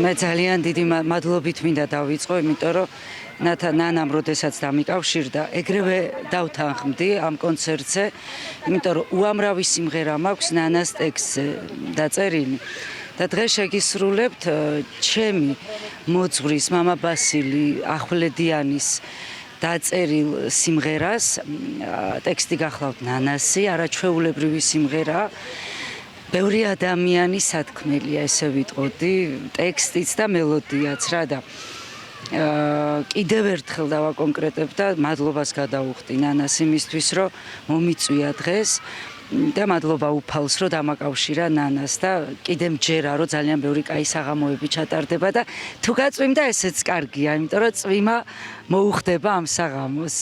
მე ძალიან დიდი მადლობით მინდა დავიწყო, იმიტომ რომ ნანამ როდესაც დამიკავშირდა, ეგრევე დავთანხმდი ამ კონცერტზე, იმიტომ რომ უამრავი სიმღერა მაქვს ნანას ტექსტზე დაწერილი. და დღეს შეგისრულებთ ჩემი მოძღვრის მამა ბასილი ახვლედიანის დაწერილ სიმღერას, ტექსტი გახლავთ ნანასი, არაჩვეულებრივი სიმღერა. ბევრი ადამიანის სათქმელია, ესე ვიტყოდი, ტექსტიც და მელოდიაც რა და კიდევ ერთხელ დავაკონკრეტებ და მადლობას გადავუხდი ნანას იმისთვის, რომ მომიწვია დღეს და მადლობა უფალს, რომ დამაკავშირა ნანას და კიდე მჯერა, რომ ძალიან ბევრი კაი საღამოები ჩატარდება და თუ გაწვიმდა ესეც კარგია, იმიტომ რომ წვიმა მოუხდება ამ საღამოს.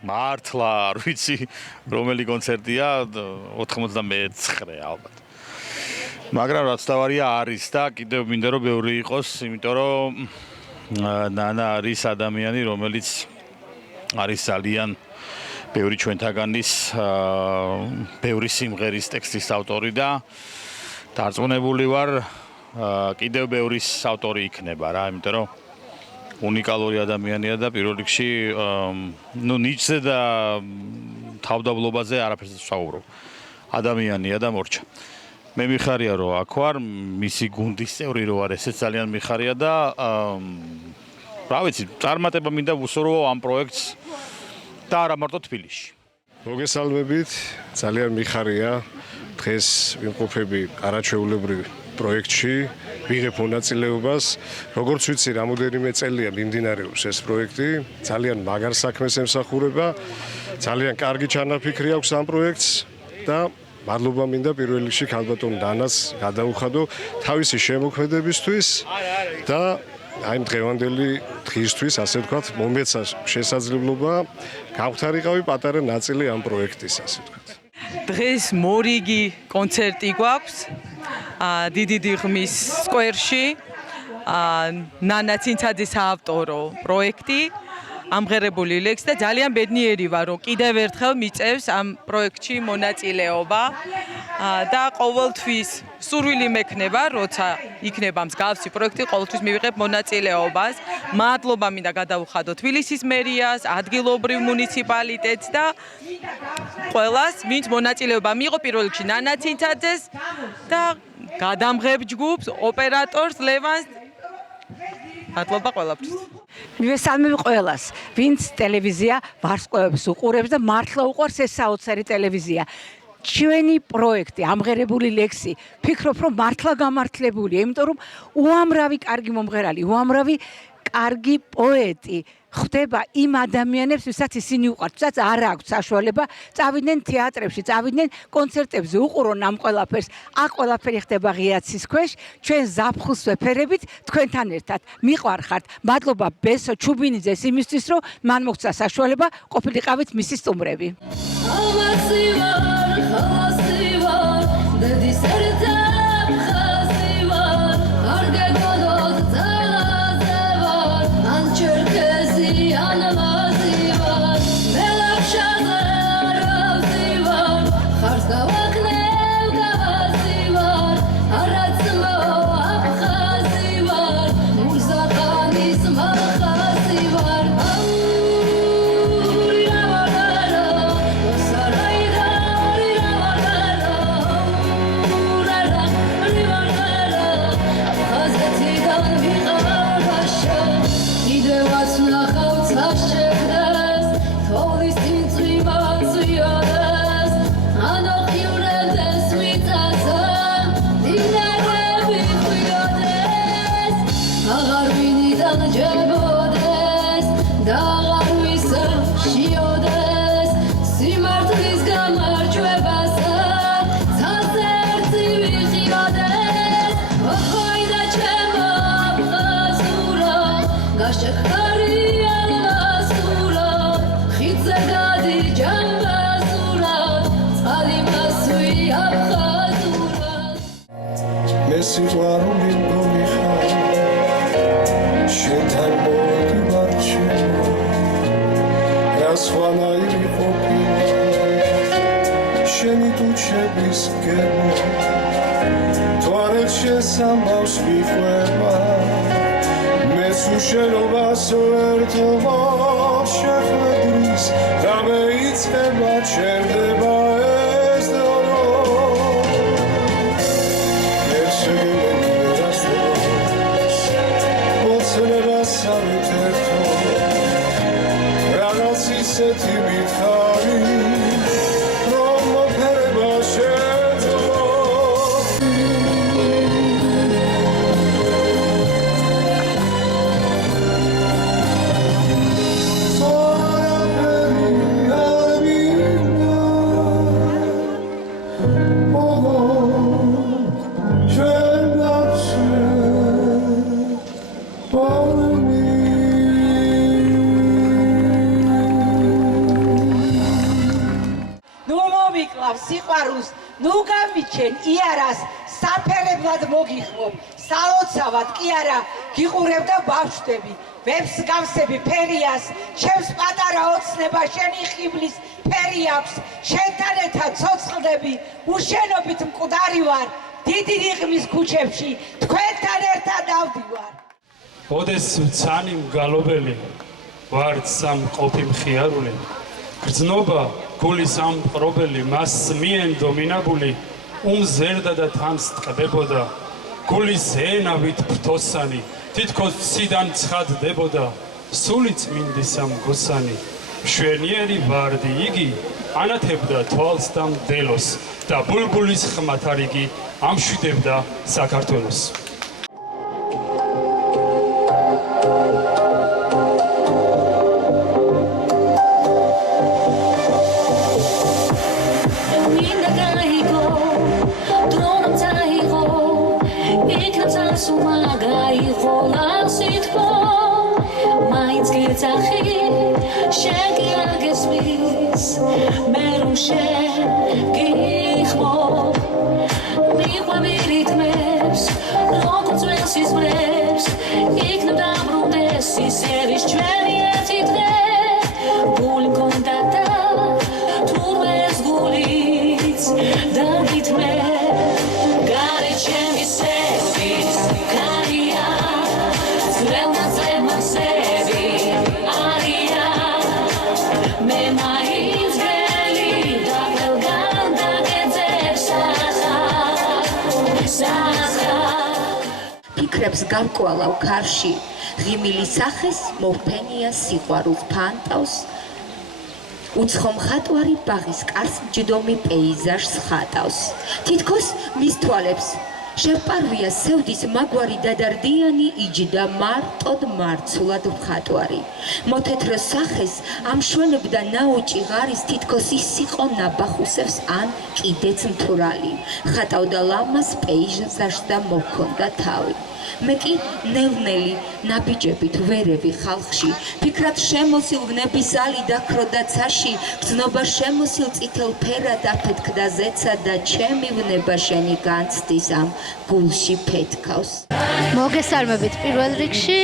მართლა არ ვიცი რომელი კონცერტია 99 ალბათ. მაგრამ რაც თავარია არის და კიდევ მინდა რომ ბევრი იყოს, იმიტომ რომ ნანა არის ადამიანი, რომელიც არის ძალიან ბევრი ჩვენთაგანის ბევრი სიმღერის ტექსტის ავტორი და დარწმუნებული ვარ კიდევ ბევრის ავტორი იქნება რა, იმიტომ რომ უნიკალური ადამიანია და პირველ რიგში ნიჭზე და თავდაბლობაზე არაფერს ვსაუბრობ. ადამიანია და მორჩა. მე მიხარია რომ აქ ვარ, მისი გუნდის წევრი რო ვარ, ესეც ძალიან მიხარია და რა ვიცი, წარმატება მინდა ვუსურვო ამ პროექტს და არა მარტო თბილისში. მოგესალმებით, ძალიან მიხარია დღეს ვიმყოფები არაჩვეულებრივ პროექტში, ვიღებ მონაწილეობას. როგორც ვიცი, რამოდენიმე წელია მიმდინარეობს ეს პროექტი, ძალიან მაგარ საქმეს ემსახურება, ძალიან კარგი ჩანაფიქრი აქვს ამ პროექტს და მადლობა მინდა პირველ რიგში ქალბატონ ნანას გადაუხადო თავისი შემოქმედებისთვის და აი დღევანდელი დღისთვის, ასე ვთქვათ, მომეცა შესაძლებლობა გავხდარიყავი პატარა ნაწილი ამ პროექტის, ასე ვთქვათ. დღეს მორიგი კონცერტი გვაქვს დიდი ღმის სკვერში, ნანა ცინცაძის საავტორო პროექტი, ამღერებული ლექსი და ძალიან ბედნიერი ვარ, რომ კიდევ ერთხელ მიწევს ამ პროექტში მონაწილეობა და ყოველთვის სურვილი მექნება, როცა იქნება მსგავსი პროექტი, ყოველთვის მივიღებ მონაწილეობას. მადლობა მინდა გადავუხადო თბილისის მერიას, ადგილობრივ მუნიციპალიტეტს და ყველას, ვინც მონაწილეობა მიიღო პირველ რიგში ნანა ცინცაძეს და გადამღებ ჯგუფს, ოპერატორს ლევანს. მადლობა ყველაფრის. მივესალმები ყველას, ვინც ტელევიზია ვარსკვლავებს უყურებს და მართლა უყვარს ეს საოცარი ტელევიზია. ჩვენი პროექტი, ამღერებული ლექსი, ფიქრობ, რომ მართლა გამართლებულია, იმიტომ რომ უამრავი კარგი მომღერალი, უამრავი კარგი პოეტი ხდება იმ ადამიანებს, ვისაც ისინი უყვართ, ვისაც არ აქვთ საშუალება წავიდნენ თეატრებში, წავიდნენ კონცერტებზე, უყურონ ამ ყველაფერს. აქ ყველაფერი ხდება ღია ცის ქვეშ, ჩვენ ზაფხულს ვეფერებით თქვენთან ერთად. მიყვარხართ. მადლობა ბესო ჩუბინიძეს იმისთვის, რომ მან მოგცა საშუალება ყოფილიყავით მისი სტუმრები. სიყვარული მომიხარ შენთან მოვედგარ ჩემო რა სხვანაირი ყოფილა შენი ტუჩების გემო თუ არ ერთ შესამბავს მიყვება მეც უშენობას ვერთობა შეხვედრის და მეიწყება ჩერდება ეს დრო ერთშეგებელი ვერასდროს ოცნებას სამეთერთო რაღაც ისეთი მითხარი რომ მოფერება შეძლო სიყვარულს ნუ გამიჩენ იარას საფერებლად მოგიხმობ სალოცავად კი არა გიყურებდა ბავშვები ვებს გავსები ფერიას ჩემს პატარა ოცნება შენი ხიბლის ფერი აქვს შენთან ერთად ცოცხლდები უშენობით მკვდარი ვარ დიდი რიღმის ქუჩებში თქვენთან ერთად დავდივარ ოდეს მცანი მგალობელი ვარდ სამყოფი მხიარული გრძნობა გულის ამპყრობელი მას მიენდო მინაგული უმზერდა და თანს ტყდებოდა გულის ენავით ფრთოსანი თითქოს ციდან ცხადდებოდა სული წმინდის ამ გოსანი მშვენიერი ვარდი იგი ანათებდა თვალს და მდელოს და ბულბულის ხმათ არიგი ამშვიდებდა საქართველოს ფიქრებს გავკვალავ ქარში ღიმილი სახეს მოფენია სიყვარულს ფანტავს უცხო მხატვარი ბაღის კარს ჯდომი პეიზაჟს ხატავს თითქოს მის თვალებს შეპარვია სევდის მაგვარი დადარდიანი იჯდა მარტოდ მარცულად მხატვარი მოთეთრო სახეს ამშვენებდა ნაოჭი ღარის თითქოს ის იყო ნაბახუსებს ან კიდეც მთვრალი ხატავდა ლამას პეიზაჟს და მოჰქონდა თავი მე კი ნელ-ნელი ნაბიჯებით ვერევი ხალხში ფიქრად შემოსილ ვნების ალი დაქროდა ცაში გრძნობა შემოსილ წითელ ფერად აფეთქდა ზეცა და ჩემი ვნება შენი განცდის ამ გულში ფეთქავს მოგესალმებით პირველ რიგში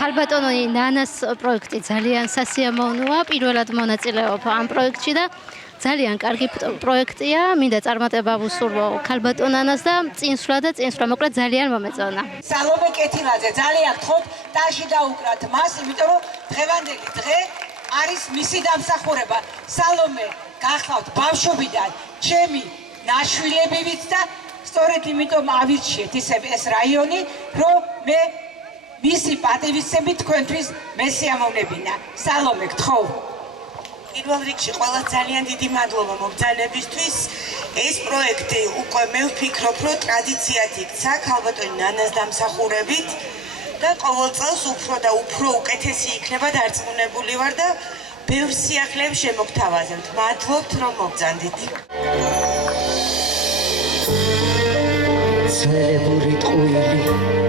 ქალბატონი ნანას პროექტი ძალიან სასიამოვნოა პირველად მონაწილეობ ამ პროექტში და ძალიან კარგი პროექტია მინდა წარმატება ვუსურვო ქალბატონ ნანას და წინსვლა მოკლედ ძალიან მომეწონა სალომე კეთილაძე ძალიან გთხოვთ ტაში დაუკრათ მას იმიტომ რომ დღევანდელი დღე არის მისი დამსახურება სალომე გახლავთ ბავშვობიდან ჩემი ნაშვილებივით და სწორედ იმიტომ ავირჩიეთ ისე ეს რაიონი რომ მე მისი პატივისცემით თქვენთვის მესიამოვნებინა სალომე გთხოვ პირველ რიგში ყველა ძალიან დიდი მადლობა მობრძანებისთვის. ეს პროექტი უკვე მე ვფიქრობ, რომ ტრადიციად იქცა ქალბატონი ნანას დამსახურებით და ყოველ წელს უფრო და უფრო უკეთესი იქნება დარწმუნებული ვარ და ბევრ სიახლეებს შემოგთავაზებთ. მადლობთ რომ მობრძანდით. ძველებური ტყუილი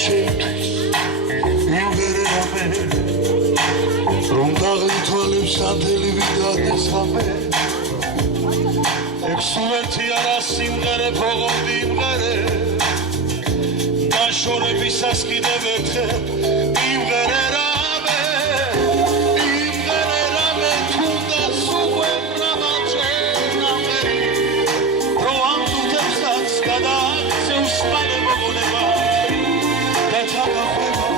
ჩემთვის იმღერერამე რომ დაღლითვალებს ათელი ვიდადეს ხამე ექვსმეტი არა სიმღერე ფողობდი იმღერე დაშორებისას კიდევ ერთხელ იმღერერამე იმღერერამე თუნდაც უკვე მრავალჯერ რომ ამ თუთებსაც გადააქცევს მალე მოგონება და თამახება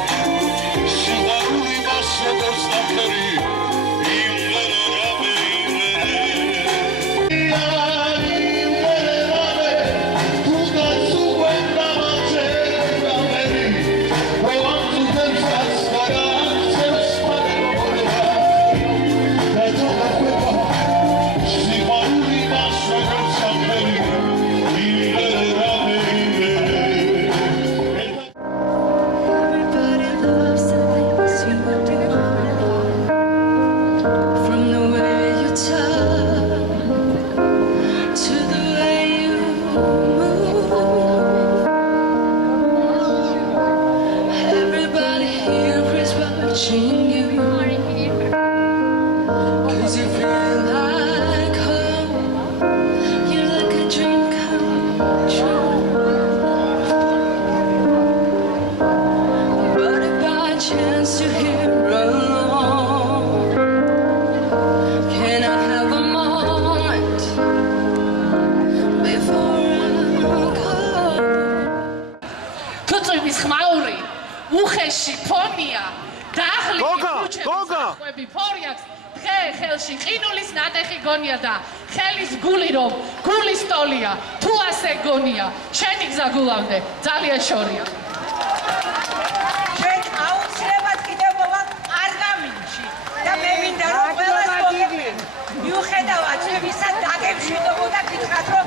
სიყვარული მას როგორც ნაფერი იმღერერამე უხეში ფონია დაღლილი ქუჩები ფორიაქს დღე ხელში ყინულის ნატეხი გონია და ხელის გული რომ გულის ტოლია თუ ასე გონია შენი გზა გულამდე ძალიან შორია ჩვენ აუცილებლად კიდევ მოვალ პარლამენტში და მე მინდა რომ ყველას მოგებინო მიუხედავად ჩემისა დაგემშვიდობო და გითხრათ რომ